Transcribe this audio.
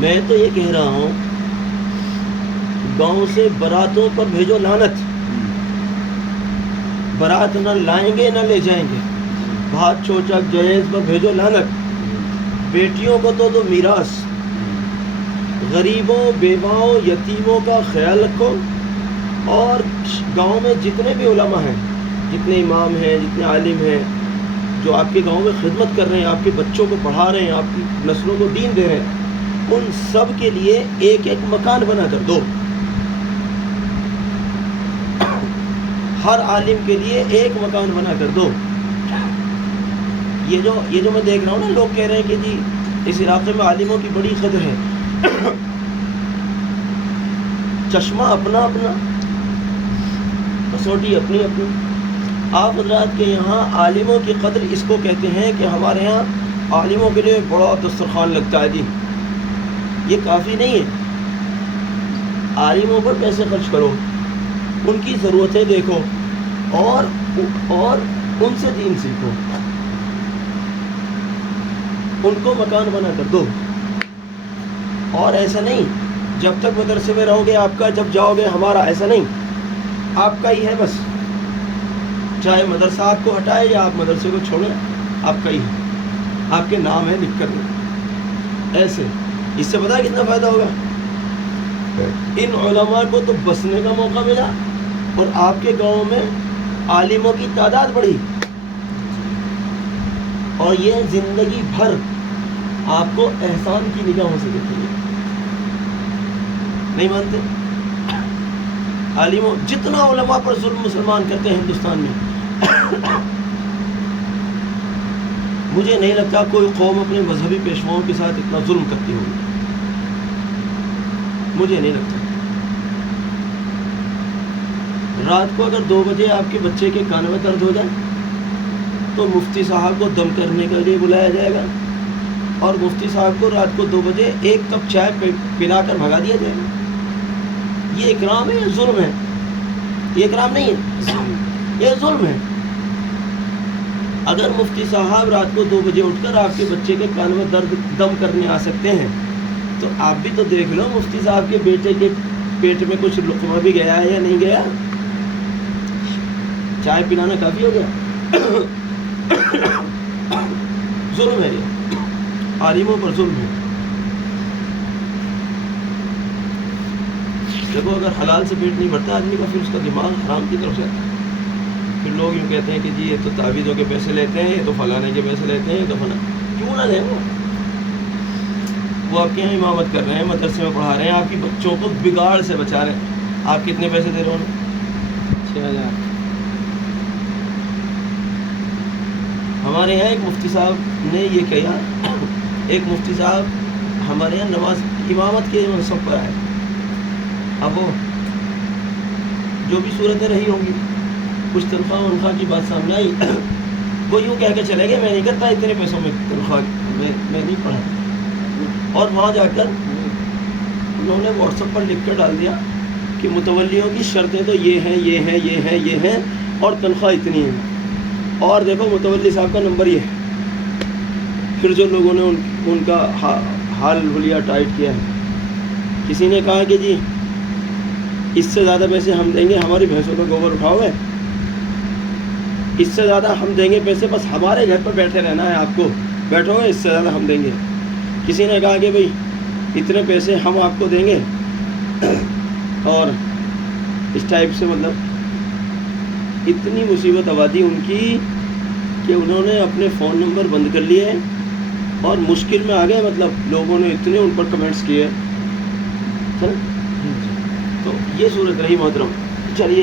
میں تو یہ کہہ رہا ہوں گاؤں سے براتوں پر بھیجو لعنت، برات نہ لائیں گے نہ لے جائیں گے، بھات چوچک جہیز پر بھیجو لعنت، بیٹیوں کو تو دو میراث، غریبوں بیواؤں یتیموں کا خیال رکھو، اور گاؤں میں جتنے بھی علماء ہیں، جتنے امام ہیں، جتنے عالم ہیں جو آپ کے گاؤں میں خدمت کر رہے ہیں، آپ کے بچوں کو پڑھا رہے ہیں، آپ کی نسلوں کو دین دے رہے ہیں، ان سب کے لیے ایک ایک مکان بنا کر دو، ہر عالم کے لیے ایک مکان بنا کر دو۔ یہ جو میں دیکھ رہا ہوں نا، لوگ کہہ رہے ہیں کہ جی اس علاقے میں عالموں کی بڑی قدر ہے، چشمہ اپنا اپنا، کسوٹی اپنی اپنی۔ آپ حضرات کے یہاں عالموں کی قدر اس کو کہتے ہیں کہ ہمارے یہاں عالموں کے لیے بڑا دسترخوان لگتا ہے جی، یہ کافی نہیں ہے۔ عالموں پر پیسے خرچ کرو، ان کی ضرورتیں دیکھو، اور ان سے دین سیکھو، ان کو مکان بنا کر دو۔ اور ایسا نہیں جب تک مدرسے میں رہو گے آپ کا، جب جاؤ گے ہمارا، ایسا نہیں، آپ کا ہی ہے بس، چاہے مدرسہ آپ کو ہٹائے یا آپ مدرسے کو چھوڑیں، آپ کا ہی ہے، آپ کے نام ہے لکھ کر دیں ایسے۔ اس سے پتہ ہے کتنا فائدہ ہوگا؟ ان علماء کو تو بسنے کا موقع ملا، اور آپ کے گاؤں میں عالموں کی تعداد بڑھی، اور یہ زندگی بھر آپ کو احسان کی نگاہوں سے دیکھیں گے۔ نہیں مانتے؟ عالموں جتنا علماء پر ظلم مسلمان کرتے ہیں ہندوستان میں، مجھے نہیں لگتا کوئی قوم اپنے مذہبی پیشواؤں کے ساتھ اتنا ظلم کرتی ہوگی، مجھے نہیں لگتا۔ رات کو اگر 2 بجے آپ کے بچے کے کان میں درد ہو جائے تو مفتی صاحب کو دم کرنے کے لیے بلایا جائے گا، اور مفتی صاحب کو رات کو 2 بجے 1 کپ چائے پلا کر بھگا دیا جائے گا۔ یہ اکرام ہے یا ظلم ہے؟ یہ اکرام نہیں ہے، یہ ظلم ہے۔ اگر مفتی صاحب رات کو 2 بجے اٹھ کر آپ کے بچے کے کان میں درد دم کرنے آ سکتے ہیں، تو آپ بھی تو دیکھ لو مفتی صاحب کے بیٹے کے پیٹ میں کچھ لقمہ بھی گیا ہے یا نہیں گیا؟ چائے پلانا کافی ہو گیا؟ ظلم ہے، یہ عالموں پر ظلم ہے۔ دیکھو اگر حلال سے پیٹ نہیں بھرتا آدمی کا، پھر اس کا دماغ حرام کی طرف جاتا ہے۔ پھر لوگ یوں کہتے ہیں کہ جی یہ تو تعویذوں کے پیسے لیتے ہیں، یہ تو فلانے کے پیسے لیتے ہیں، یہ تو فلاں، کیوں نہ لیں؟ وہ آپ کے یہاں امامت کر رہے ہیں، مدرسے میں پڑھا رہے ہیں، آپ کی بچوں کو بگاڑ سے بچا رہے ہیں، آپ کتنے پیسے دے رہے ہو؟ 6000۔ ہمارے یہاں ایک مفتی صاحب نے یہ کہا، ایک مفتی صاحب ہمارے یہاں نماز امامت کے منصب پر آئے، اب وہ جو بھی صورتیں رہی ہوں گی، کچھ تنخواہ کی بات سامنے آئی، وہ یوں کہہ کے چلے گئے میں نہیں کرتا اتنے پیسوں میں تنخواہ، میں نہیں پڑھا، اور وہاں جا کر انہوں نے واٹس ایپ پر لکھ کر ڈال دیا کہ متولیوں کی شرطیں تو یہ ہیں یہ ہیں یہ ہیں یہ ہیں، اور تنخواہ اتنی ہے، اور دیکھو متولی صاحب کا نمبر یہ ہے۔ پھر جو لوگوں نے ان کا حال حلیہ ٹائٹ کیا ہے، کسی نے کہا کہ جی اس سے زیادہ پیسے ہم دیں گے، ہماری بھینسوں کا گوبر اٹھاؤ گے، اس سے زیادہ ہم دیں گے پیسے، بس ہمارے گھر پر بیٹھے رہنا ہے، آپ کو بیٹھو گے، اس سے زیادہ ہم دیں گے۔ کسی نے کہا کہ بھئی اتنے پیسے ہم آپ کو دیں گے، اور اس ٹائپ سے، مطلب اتنی مصیبت آبادی ان کی کہ انہوں نے اپنے فون نمبر بند کر لیے اور مشکل میں آ گئے، مطلب لوگوں نے اتنے ان پر کمنٹس کیے۔ تو یہ صورت رہی محترم۔